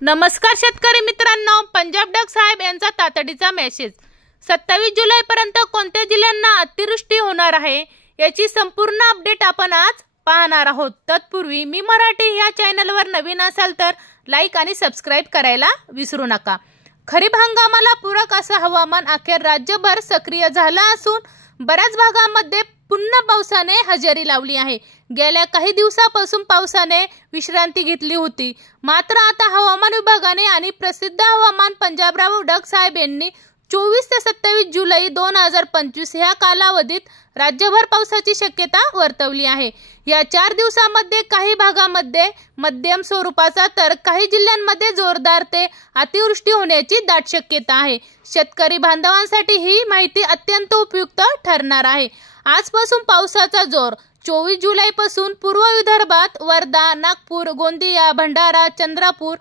नमस्कार शेतकरी मित्रांनो, पंजाब डक साहेब यांचा तातडीचा मेसेज। 27 जुलै पर्यंत कोणत्या जिल्ह्यांना अतिवृष्टी होणार आहे याची संपूर्ण अपडेट आपण आज पाहणार आहोत। तत्पूर्वी मी मराठी या चॅनलवर नवीन असाल तर लाईक आणि सबस्क्राइब करायला विसरू नका। खरीप हंगामाला पूरक असं हवामान अखेर राज्यभर सक्रिय झालं असून बऱ्याच भागांमध्ये पुन्हा पावसाने हजेरी लावली आहे। गेल्या काही दिवसांपासून पावसाने विश्रांती घेतली होती, मात्र आता हवामान विभागाने आणि प्रसिद्ध हवामान पंजाबराव डक साहेब यांनी 24 ते 27 जुलै 2025 या कालावधीत राज्यभर पावसाची शक्यता वर्तवली आहे। या 4 दिवसांमध्ये काही भागांमध्ये मध्यम स्वरूपाचा तर काही जिल्ह्यांमध्ये जोरदार ते अतिवृष्टी होण्याची दाट शक्यता आहे। शेतकरी बांधवांसाठी ही माहिती अत्यंत उपयुक्त ठरणार आहे। आजपासून पावसाचा जोर 24 जुलैपासून पूर्व विदर्भात वर्धा, नागपूर, गोंदिया, भंडारा, चंद्रपूर,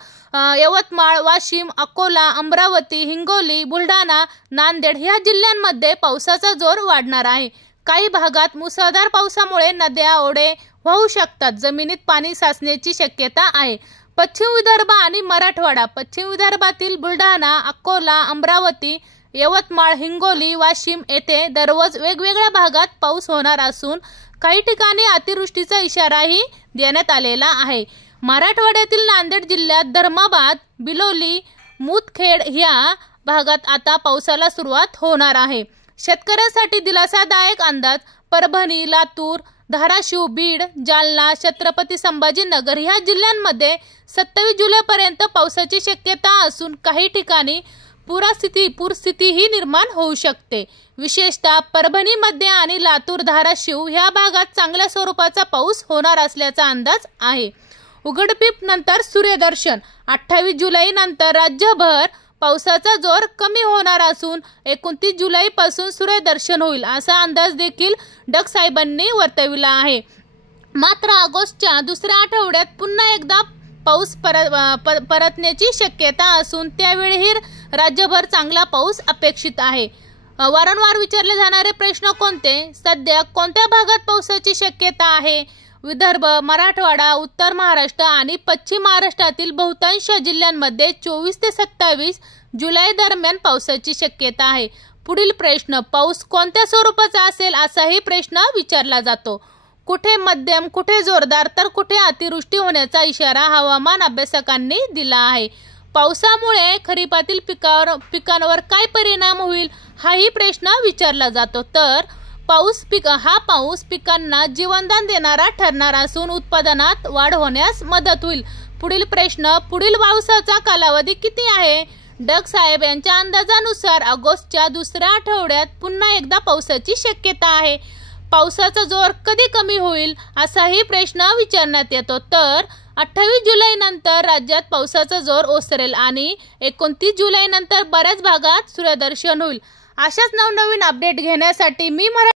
यवतमाळ, वाशिम, अकोला, अमरावती, हिंगोली, बुलढाणा, नांदेड या जिल्ह्यांमध्ये पावसाचा जोर वाढणार आहे। काही भागात मुसळधार पावसामुळे नद्या, ओढे वाहू शकतात, जमिनीत पाणी साचण्याची शक्यता आहे। पश्चिम विदर्भ आणि मराठवाडा, पश्चिम विदर्भातील बुलढाणा, अकोला, अमरावती, यवतमाळ, हिंगोली, वाशिम येथे दररोज वेगवेगळ्या भागात पाऊस होणार असून काही ठिकाणी अतिवृष्टीचा इशाराही देण्यात आलेला आहे। मराठवाड्यातील नांदेड जिल्ह्यात धर्माबाद, बिलोली, मुदखेड या भागात आता पावसाला सुरुवात होणार आहे। शेतकऱ्यांसाठी दिलासादायक अंदाज परभणी, लातूर, धाराशिव, बीड, जालना, छत्रपती संभाजीनगर या जिल्ह्यांमध्ये 27 जुलैपर्यंत पावसाची शक्यता असून काही ठिकाणी पूरस्थितीही निर्माण होऊ शकते। विशेषतः परभणीमध्ये आणि लातूर, धाराशिव या भागात चांगल्या स्वरूपाचा पाऊस होणार असल्याचा अंदाज आहे। उघडपीप नंतर सूर्यदर्शन 28 जुलै नंतर राज्यभर पावसाचा जोर कमी होणार असून 29 जुलैपासून सूर्यदर्शन होईल असा अंदाज देखील डक साहेबांनी वर्तविला आहे। मात्र ऑगस्टच्या दुसऱ्या आठवड्यात पुन्हा एकदा पाऊस परतण्याची शक्यता असून त्यावेळीही राज्यभर चांगला पाऊस अपेक्षित आहे। वारंवार विचारले जाणारे प्रश्न कोणते? सध्या कोणत्या भागात पावसाची शक्यता आहे? विदर्भ, मराठवाडा, उत्तर महाराष्ट्र आणि पश्चिम महाराष्ट्रातील बहुतांश जिल्ह्यांमध्ये 24 ते 27 जुलै दरम्यान पावसाची शक्यता आहे। पुढील प्रश्न, पाऊस कोणत्या स्वरूपाचा असेल असाही प्रश्न विचारला जातो। कुठे मध्यम, कुठे जोरदार तर कुठे अतिवृष्टी होण्याचा इशारा हवामान अभ्यासकांनी दिला आहे। पावसामुळे खरीपातील पिकांवर काय परिणाम होईल हाही प्रश्न विचारला जातो। तर हा पाऊस पिकांना जीवनदान देणारा ठरणार असून उत्पादनात वाढ होण्यास मदत होईल। पुढील प्रश्न, पुढील पावसाचा कालावधी किती आहे? डक साहेब यांच्या अंदाजानुसार ऑगस्टच्या दुसऱ्या आठवड्यात पुन्हा एकदा पावसाची शक्यता आहे। पावसाचा जोर कधी कमी होईल असाही प्रश्न विचारण्यात येतो। तर 28 जुलै नंतर राज्यात पावसाचा जोर ओसरेल आणि 29 जुलै नंतर बऱ्याच भागात सूर्यदर्शन होईल। अशाच नवनवीन अपडेट घेण्यासाठी मी